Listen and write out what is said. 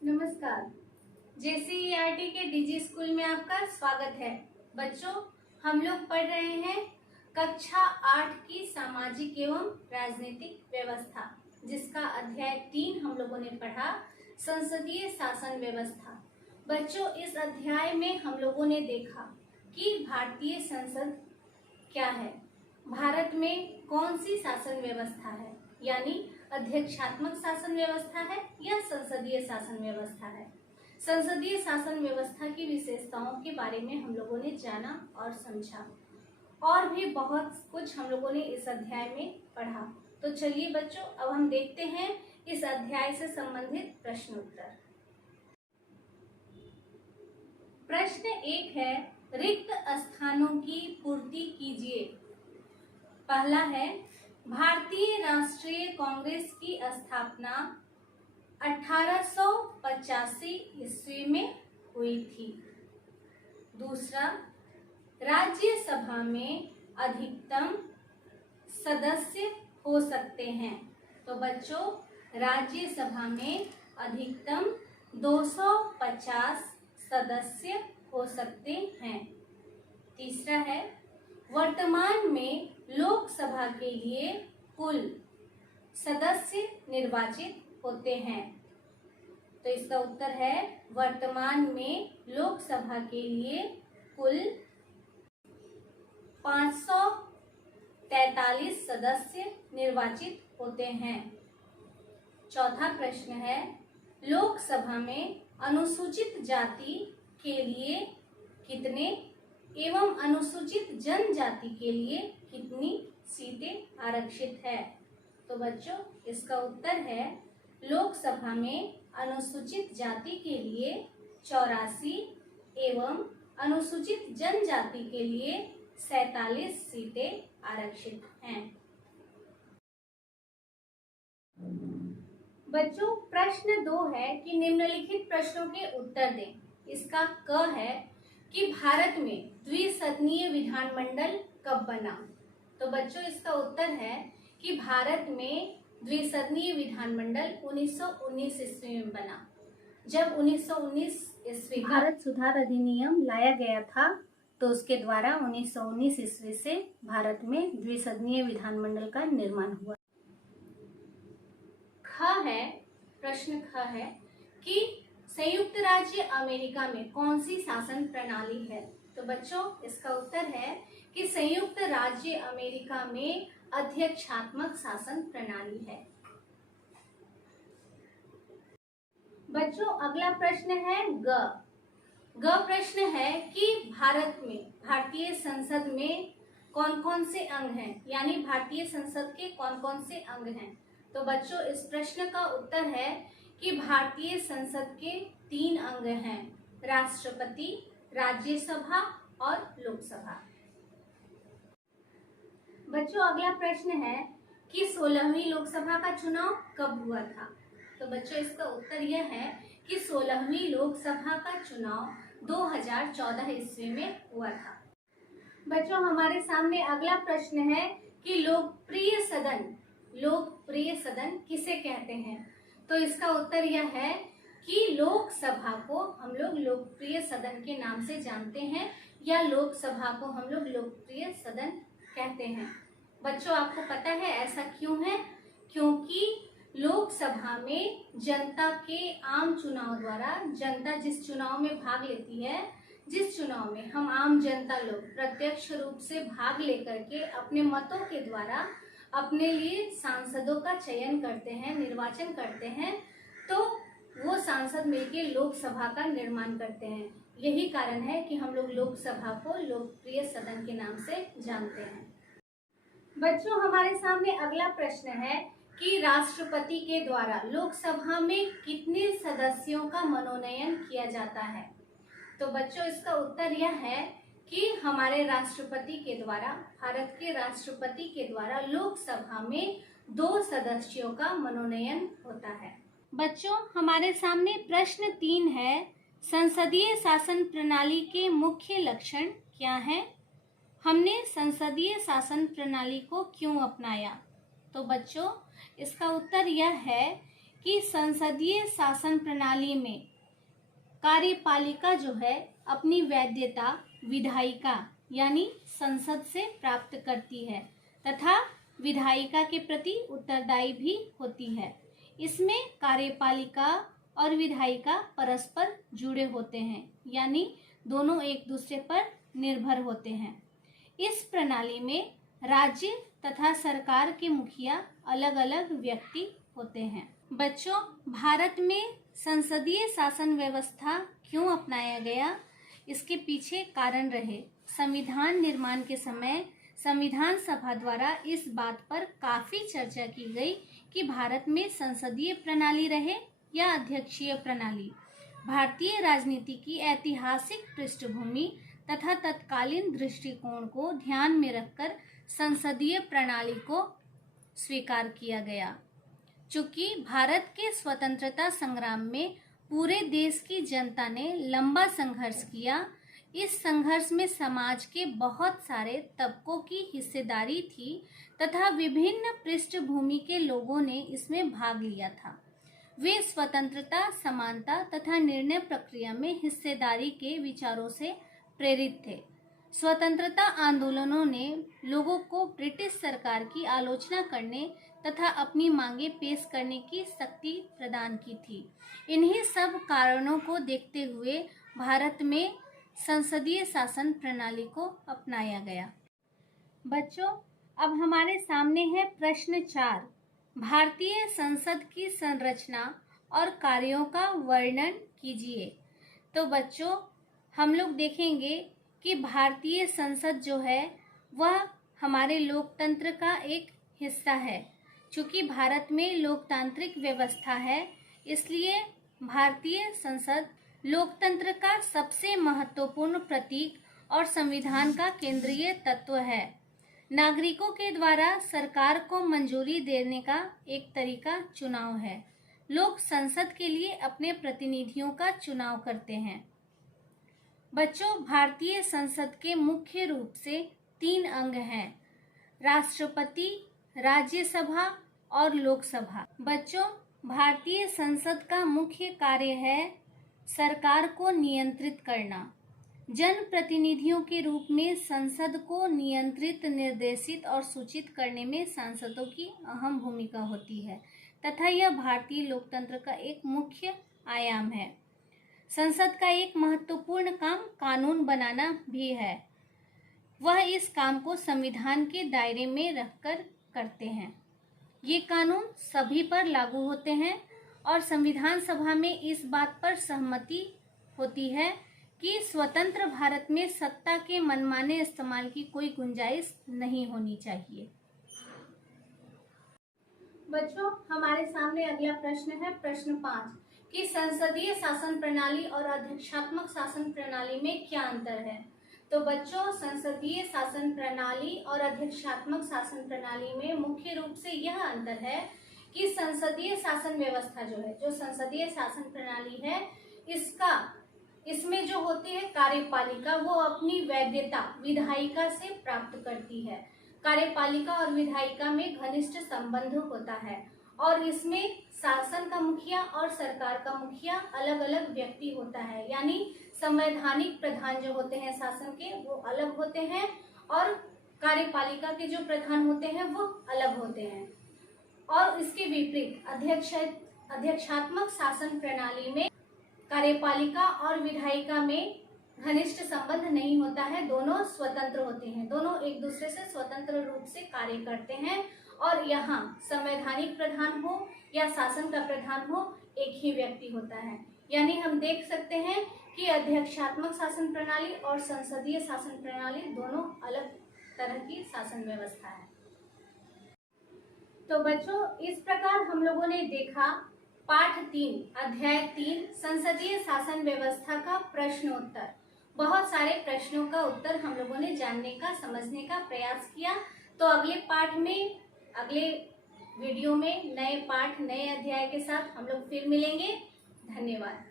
नमस्कार। JCERT के डिजी school में आपका स्वागत है। बच्चों, हम लोग पढ़ रहे हैं कक्षा 8 की सामाजिक एवं राजनीतिक व्यवस्था, जिसका अध्याय 3 हम लोगों ने पढ़ा, संसदीय शासन व्यवस्था। बच्चों, इस अध्याय में हम लोगों ने देखा कि भारतीय संसद क्या है, भारत में कौन सी शासन व्यवस्था है, यानी अध्यक्षात्मक शासन व्यवस्था है या संसदीय शासन व्यवस्था है। संसदीय शासन व्यवस्था की विशेषताओं के बारे में हम लोगों ने जाना और समझा, और भी बहुत कुछ हम लोगों ने इस अध्याय में पढ़ा। तो चलिए बच्चों, अब हम देखते हैं इस अध्याय से संबंधित प्रश्न उत्तर। प्रश्न 1 है, रिक्त स्थानों की पूर्ति कीजिए। पहला है, भारतीय राष्ट्रीय कांग्रेस की स्थापना 1885 ईस्वी में हुई थी। दूसरा, राज्यसभा में अधिकतम सदस्य हो सकते हैं। तो बच्चों, राज्यसभा में अधिकतम 250 सदस्य हो सकते हैं। तीसरा है, वर्तमान में लोकसभा के लिए कुल सदस्य निर्वाचित होते हैं। तो इसका उत्तर है, वर्तमान में लोकसभा के लिए कुल 543 सदस्य निर्वाचित होते हैं। चौथा प्रश्न है, लोकसभा में अनुसूचित जाति के लिए कितने एवं अनुसूचित जनजाति के लिए कितनी सीटें आरक्षित है। तो बच्चों, इसका उत्तर है, लोकसभा में अनुसूचित जाति के लिए 84 एवं अनुसूचित जनजाति के लिए 47 सीटें आरक्षित हैं। बच्चों, प्रश्न 2 है कि निम्नलिखित प्रश्नों के उत्तर दें। इसका क है कि भारत में द्विसदनीय विधानमंडल कब बना। तो बच्चों, इसका उत्तर है कि भारत में द्विसदनीय विधानमंडल 1919 ईस्वी में बना। जब 1919 ईस्वी भारत सुधार अधिनियम लाया गया था, तो उसके द्वारा 1919 ईस्वी से भारत में द्विसदनीय विधानमंडल का निर्माण हुआ। प्रश्न ख है कि संयुक्त राज्य अमेरिका में कौन सी शासन प्रणाली है। तो बच्चों, इसका उत्तर है कि संयुक्त राज्य अमेरिका में अध्यक्षात्मक शासन प्रणाली है। बच्चों, अगला प्रश्न है ग प्रश्न है कि भारत में भारतीय संसद में कौन कौन से अंग हैं, यानी भारतीय संसद के कौन कौन से अंग हैं। तो बच्चों, इस प्रश्न का उत्तर है कि भारतीय संसद के 3 अंग हैं, राष्ट्रपति, राज्यसभा और लोकसभा। बच्चों, अगला प्रश्न है कि 16वीं लोकसभा का चुनाव कब हुआ था। तो बच्चों, इसका उत्तर यह है कि 16वीं लोकसभा का चुनाव 2014 ईस्वी में हुआ था। बच्चों, हमारे सामने अगला प्रश्न है कि लोकप्रिय सदन किसे कहते हैं। तो इसका उत्तर यह है कि लोकसभा को हम लोग लोकप्रिय सदन के नाम से जानते हैं, या लोकसभा को हम लोग लोकप्रिय सदन कहते हैं। बच्चों, आपको पता है ऐसा क्यों है? क्योंकि लोकसभा में जनता के आम चुनाव द्वारा, जनता जिस चुनाव में भाग लेती है, जिस चुनाव में हम आम जनता लोग प्रत्यक्ष रूप से भाग लेकर के अपने मतों के द्वारा अपने लिए सांसदों का चयन करते हैं, निर्वाचन करते हैं, तो वो सांसद मिलकर लोकसभा का निर्माण करते हैं। यही कारण है कि हम लोग लोकसभा को लोकप्रिय सदन के नाम से जानते हैं। बच्चों, हमारे सामने अगला प्रश्न है कि राष्ट्रपति के द्वारा लोकसभा में कितने सदस्यों का मनोनयन किया जाता है। तो बच्चों, इसका उत्तर यह है कि हमारे राष्ट्रपति के द्वारा, भारत के राष्ट्रपति के द्वारा लोकसभा में 2 सदस्यों का मनोनयन होता है। बच्चों, हमारे सामने प्रश्न 3 है, संसदीय शासन प्रणाली के मुख्य लक्षण क्या हैं? हमने संसदीय शासन प्रणाली को क्यों अपनाया? तो बच्चों, इसका उत्तर यह है कि संसदीय शासन प्रणाली में कार्यपालिका जो है अपनी वैधता विधायिका यानी संसद से प्राप्त करती है तथा विधायिका के प्रति उत्तरदायी भी होती है। इसमें कार्यपालिका और विधायिका परस्पर जुड़े होते हैं, यानी दोनों एक दूसरे पर निर्भर होते हैं। इस प्रणाली में राज्य तथा सरकार के मुखिया अलग अलग व्यक्ति होते हैं। बच्चों, भारत में संसदीय शासन व्यवस्था क्यों अपनाया गया, इसके पीछे कारण रहे। संविधान निर्माण के समय संविधान सभा द्वारा इस बात पर काफी चर्चा की गई कि भारत में संसदीय प्रणाली रहे या अध्यक्षीय प्रणाली। भारतीय राजनीति की ऐतिहासिक पृष्ठभूमि तथा तत्कालीन दृष्टिकोण को ध्यान में रखकर संसदीय प्रणाली को स्वीकार किया गया। चूंकि भारत के स्वतंत्रता संग्राम में पूरे देश की जनता ने लंबा संघर्ष किया, इस संघर्ष में समाज के बहुत सारे तबकों की हिस्सेदारी थी तथा विभिन्न पृष्ठभूमि के लोगों ने इसमें भाग लिया था। वे स्वतंत्रता, समानता तथा निर्णय प्रक्रिया में हिस्सेदारी के विचारों से प्रेरित थे। स्वतंत्रता आंदोलनों ने लोगों को ब्रिटिश सरकार की आलोचना करने तथा अपनी मांगे पेश करने की शक्ति प्रदान की थी। इन्हीं सब कारणों को देखते हुए भारत में संसदीय शासन प्रणाली को अपनाया गया। बच्चों, अब हमारे सामने है प्रश्न 4। भारतीय संसद की संरचना और कार्यों का वर्णन कीजिए। तो बच्चों, हम लोग देखेंगे कि भारतीय संसद जो है वह हमारे लोकतंत्र का एक हिस्सा है। चूंकि भारत में लोकतांत्रिक व्यवस्था है, इसलिए भारतीय संसद लोकतंत्र का सबसे महत्वपूर्ण प्रतीक और संविधान का केंद्रीय तत्व है। नागरिकों के द्वारा सरकार को मंजूरी देने का एक तरीका चुनाव है। लोग संसद के लिए अपने प्रतिनिधियों का चुनाव करते हैं। बच्चों, भारतीय संसद के मुख्य रूप से 3 अंग हैं: राष्ट्रपति, राज्यसभा और लोकसभा। बच्चों, भारतीय संसद का मुख्य कार्य है सरकार को नियंत्रित करना। जनप्रतिनिधियों के रूप में संसद को नियंत्रित, निर्देशित और सूचित करने में सांसदों की अहम भूमिका होती है तथा यह भारतीय लोकतंत्र का एक मुख्य आयाम है। संसद का एक महत्वपूर्ण काम कानून बनाना भी है। वह इस काम को संविधान के दायरे में रखकर करते हैं। ये कानून सभी पर लागू होते हैं और संविधान सभा में इस बात पर सहमति होती है कि स्वतंत्र भारत में सत्ता के मनमाने इस्तेमाल की कोई गुंजाइश नहीं होनी चाहिए। बच्चों, हमारे सामने अगला प्रश्न है प्रश्न 5 कि संसदीय शासन प्रणाली और अध्यक्षात्मक शासन प्रणाली में क्या अंतर है। तो बच्चों, संसदीय शासन प्रणाली और अध्यक्षात्मक शासन प्रणाली में मुख्य रूप से यह अंतर है कि संसदीय शासन व्यवस्था जो है, जो संसदीय शासन प्रणाली है, इसमें जो होती है कार्यपालिका, वो अपनी वैधता विधायिका से प्राप्त करती है। कार्यपालिका और विधायिका में घनिष्ठ संबंध होता है और इसमें शासन का मुखिया और सरकार का मुखिया अलग अलग व्यक्ति होता है, यानी संवैधानिक प्रधान जो होते हैं शासन के वो अलग होते हैं और कार्यपालिका के जो प्रधान होते हैं वो अलग होते हैं। और इसके विपरीत अध्यक्षात्मक शासन प्रणाली में कार्यपालिका और विधायिका में घनिष्ठ संबंध नहीं होता है। दोनों स्वतंत्र होते हैं, दोनों एक दूसरे से स्वतंत्र रूप से कार्य करते हैं और यहाँ संवैधानिक प्रधान हो या शासन का प्रधान हो, एक ही व्यक्ति होता है। यानी हम देख सकते हैं कि अध्यक्षात्मक शासन प्रणाली और संसदीय शासन प्रणाली दोनों अलग तरह की शासन व्यवस्था है। तो बच्चों, इस प्रकार हम लोगों ने देखा पाठ 3 अध्याय 3 संसदीय शासन व्यवस्था का प्रश्न उत्तर। बहुत सारे प्रश्नों का उत्तर हम लोगों ने जानने का, समझने का प्रयास किया। तो अगले पाठ में, अगले वीडियो में नए पाठ, नए अध्याय के साथ हम लोग फिर मिलेंगे। धन्यवाद।